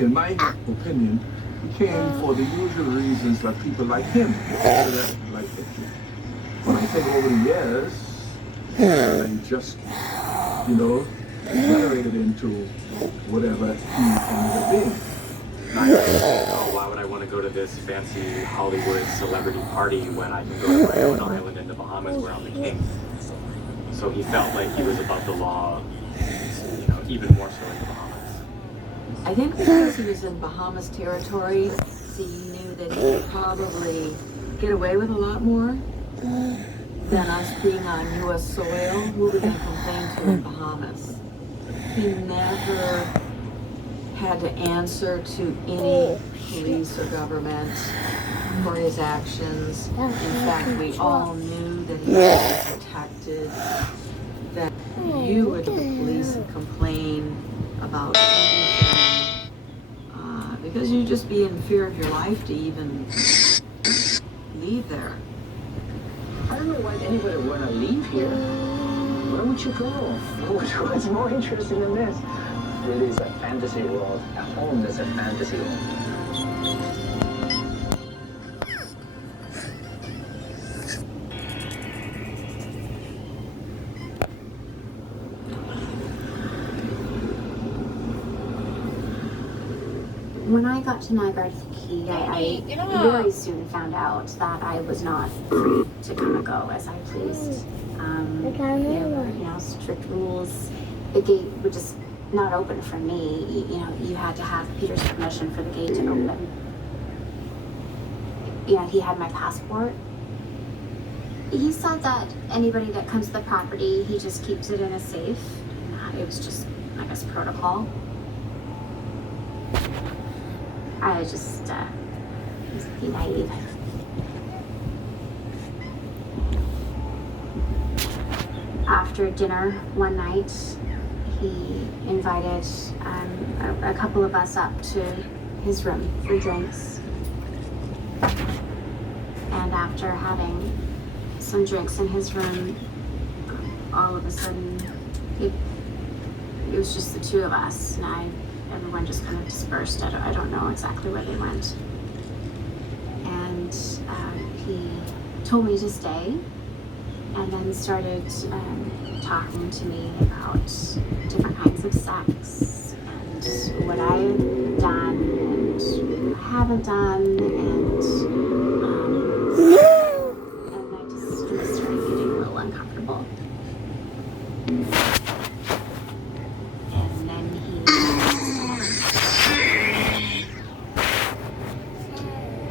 in my opinion, he came for the usual reasons that people like him, like Hitler. But I think over the years, he just, degenerated into whatever he ended up being. Oh, why would I want to go to this fancy Hollywood celebrity party when I can go to my own island in the Bahamas where I'm the king? So he felt like he was above the law, even more so in the Bahamas. I think because he was in Bahamas territory, he knew that he could probably get away with a lot more than us being on U.S. soil, who we can complain to in Bahamas. He never had to answer to any police or government for his actions. In fact, we all knew that he was protected, that you were the police and complain about anything, because you'd just be in fear of your life to even leave there. I don't know why anybody would want to leave here. Where would you go? What's more interesting than this? It is a fantasy world. A home is a fantasy world. When I got to Niagara Key, I very soon found out that I was not free to come and go as I pleased. Strict rules. The gate would just not open for me. You had to have Peter's permission for the gate to open. He had my passport. He said that anybody that comes to the property, he just keeps it in a safe. It was just, I guess, protocol. I just was naive. After dinner one night, he invited a couple of us up to his room for drinks. And after having some drinks in his room, all of a sudden, it was just the two of us, and everyone just kind of dispersed. I don't know exactly where they went. And he told me to stay, and then started talking to me about different kinds of sex and what I had done and haven't done, and I just started getting a little uncomfortable. And then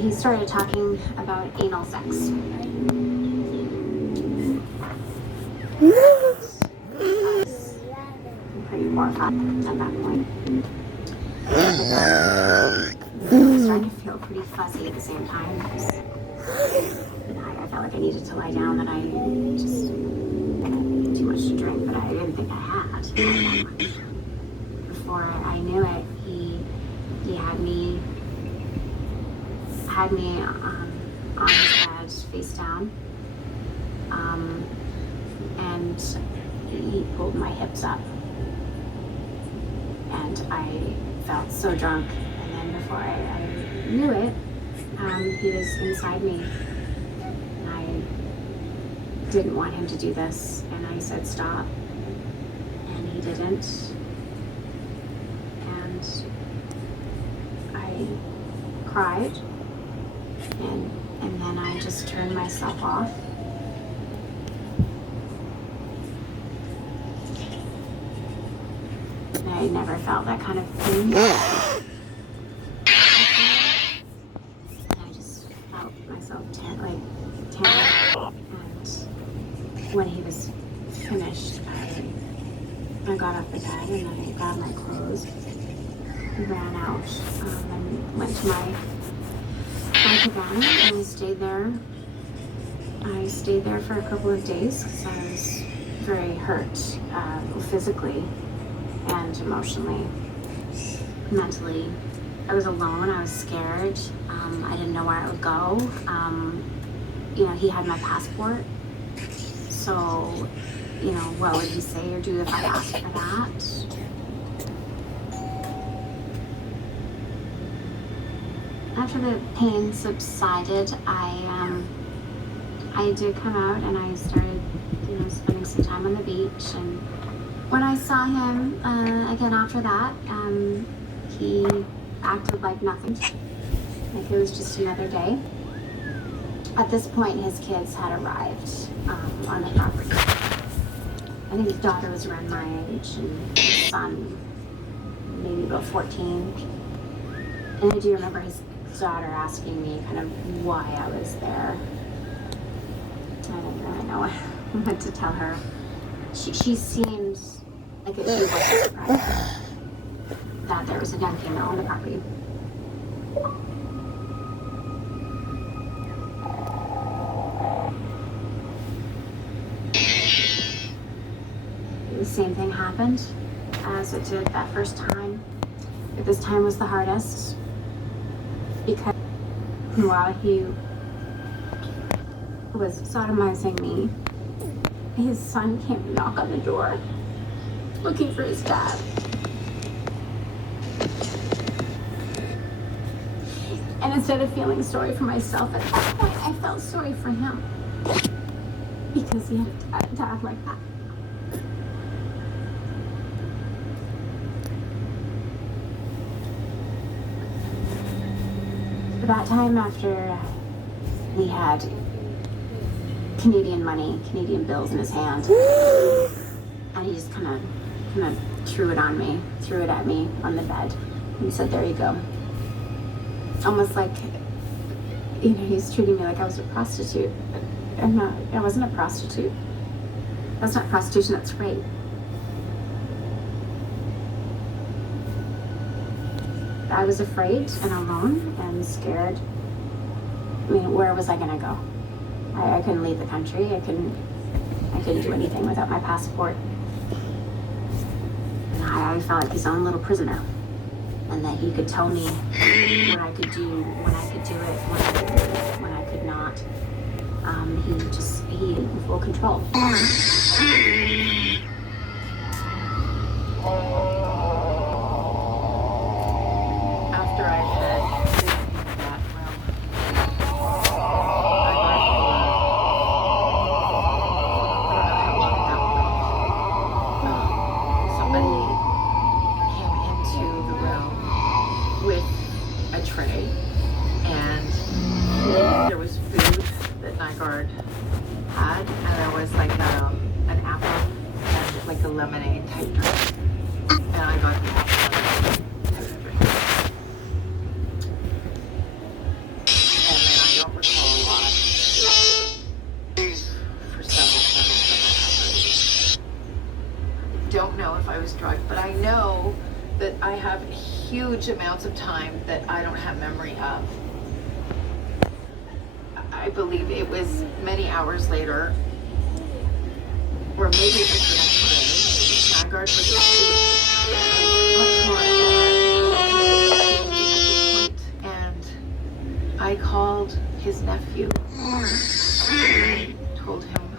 he started talking about anal sex. Pretty horrified at that point. I was starting to feel pretty fuzzy at the same time. I felt like I needed to lie down, that I just had too much to drink, but I didn't think I had that much. Before I knew it, he had me on his bed, face down, and he pulled my hips up, and I felt so drunk. And then before I knew it, he was inside me, and I didn't want him to do this, and I said stop, and he didn't, and I cried, and then I just turned myself off. I never felt that kind of pain. I just felt myself tense. And when he was finished, I got off the bed, and then I grabbed my clothes, ran out, and went to my cabana, and I stayed there. I stayed there for a couple of days because I was very hurt, physically and emotionally, mentally. I was alone, I was scared, I didn't know where I would go. He had my passport, so, what would he say or do if I asked for that? after the pain subsided, I did come out and I started, spending some time on the beach. And when I saw him again after that, he acted like nothing, like it was just another day. At this point, his kids had arrived on the property. I think his daughter was around my age and his son maybe about 14. And I do remember his daughter asking me kind of why I was there. I didn't really know what to tell her. She seemed like she wasn't surprised that there was a young female on the property. The same thing happened as it did that first time. But this time was the hardest because while he was sodomizing me, his son came to knock on the door looking for his dad. And instead of feeling sorry for myself at that point, I felt sorry for him because he had a dad like that. That time after he had Canadian money, Canadian bills in his hand, and he just kind of threw it at me on the bed and said, "There you go." Almost like, he's treating me like I was a prostitute. But I'm not. I wasn't a prostitute. That's not prostitution, that's rape. I was afraid and alone and scared. I mean, where was I gonna go? I couldn't leave the country. I couldn't do anything without my passport. And I felt like his own little prisoner. And that he could tell me what I could do, when I could do it, when I could not. He in full control. After I had been in that room, somebody came into the room with a tray, and there was food that Nygaard had, and there was like an apple and like a lemonade type drink, and I got the apple and lemonade type drink. And then I don't recall a lot for several hours. Don't know if I was drugged, but I know that I have huge amounts of time that I don't have memory of. I believe it was many hours later, or maybe it was the next day. Nygaard was asleep. And I called his nephew. I told him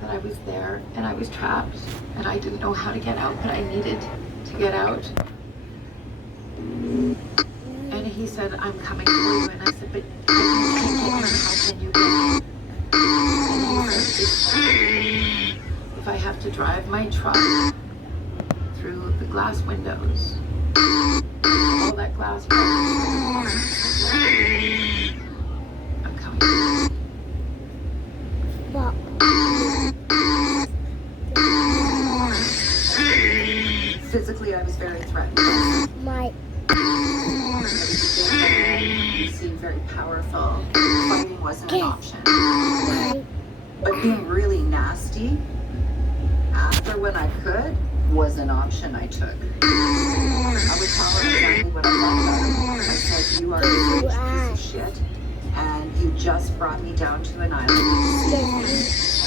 that I was there and I was trapped and I didn't know how to get out, but I needed to get out. And he said, "I'm coming for you." And I said, "But you can't get in. How can you get in?" And he said, if I have to drive my truck through the glass windows, all that glass I'm coming. Physically, I was very threatened. He seemed very powerful. Fighting wasn't an option. But being really nasty after when I could was an option I took. I would tell her exactly what I thought about him. I said, "You are a huge piece of shit, and you just brought me down to an island.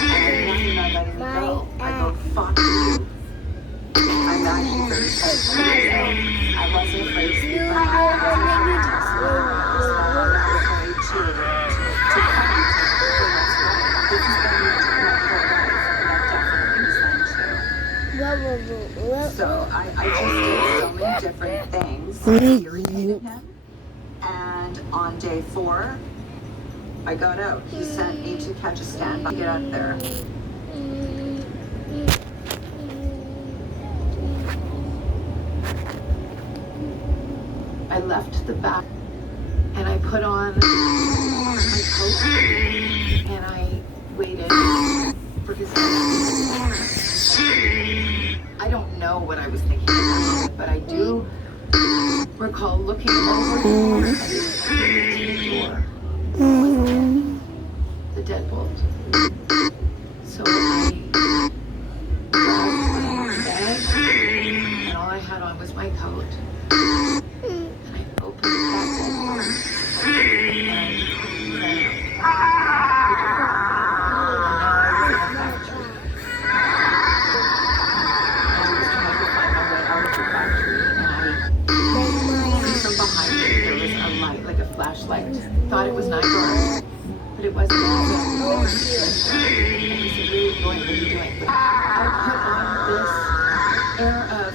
And now you're not letting me go." I go, "Fuck you." I'm actually very thankful. I wasn't afraid to speak my mind. I wasn't afraid to test my mind. I was not afraid to fight for what's right. This has been my whole life, and I've definitely was then too. So I just did so many different things. I irritated him. And on day 4, I got out. He sent me to catch a standby to get out of there. I left the back and I put on my coat and I waited for his I don't know what I was thinking about, but I do recall looking over the door. The deadbolt. So I grabbed my bag and all I had on was my coat. And I opened that deadbolt and I ran out the door. And now I was in a factory. I was trying to find my way out of the factory and I from behind me there was a light, like a flashlight. Thought it was night guard, but it wasn't. And he said, "Where are you going? What are you doing?" But I put on this air of,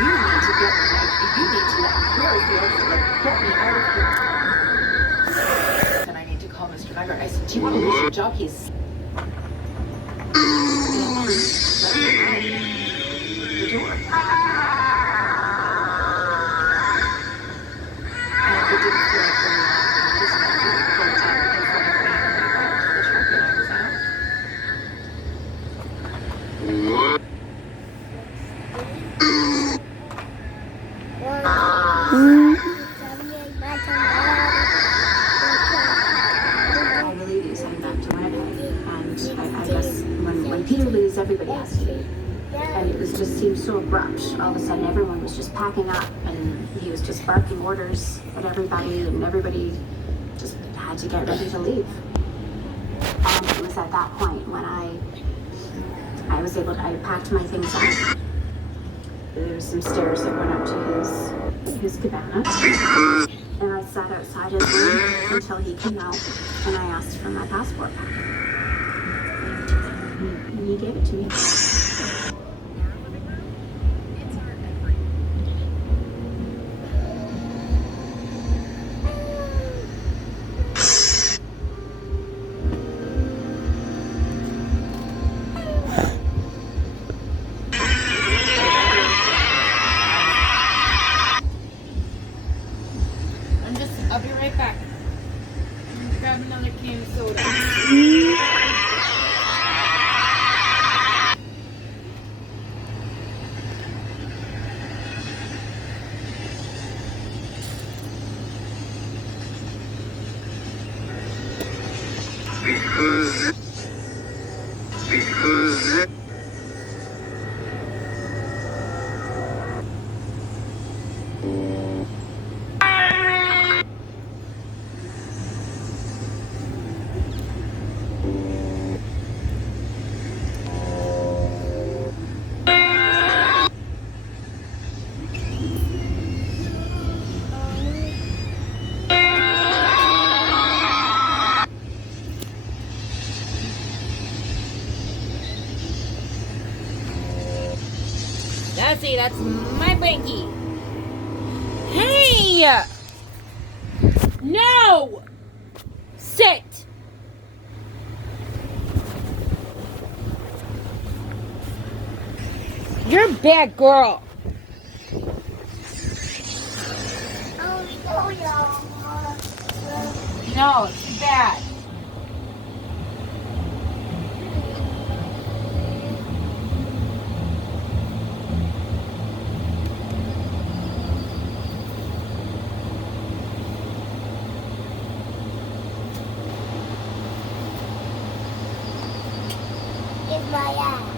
"You need to get me. Like, you need to where is the exit? Like, get me out of here." And I need to call Mr. Nygaard. I said, "Do you want to lose your job?" He's the door. And it didn't feel like very long. His nephew pulled up in front of me and we got into the truck and I was out. I really do send back to Winnipeg, and I guess when Peter leaves, everybody has to leave. And it was just seemed so abrupt. All of a sudden, everyone was just packing up, and he was just barking orders at everybody, and everybody just had to get ready to leave. It was at that point when I was able to, I packed my things up. There were some stairs that went up to his cabana. And I sat outside his room until he came out and I asked for my passport back. And he gave it to me. I'll be right back. Grab another can of soda. See, that's my blankie. Hey! No! Sit! You're a bad girl. No, it's bad. My ass.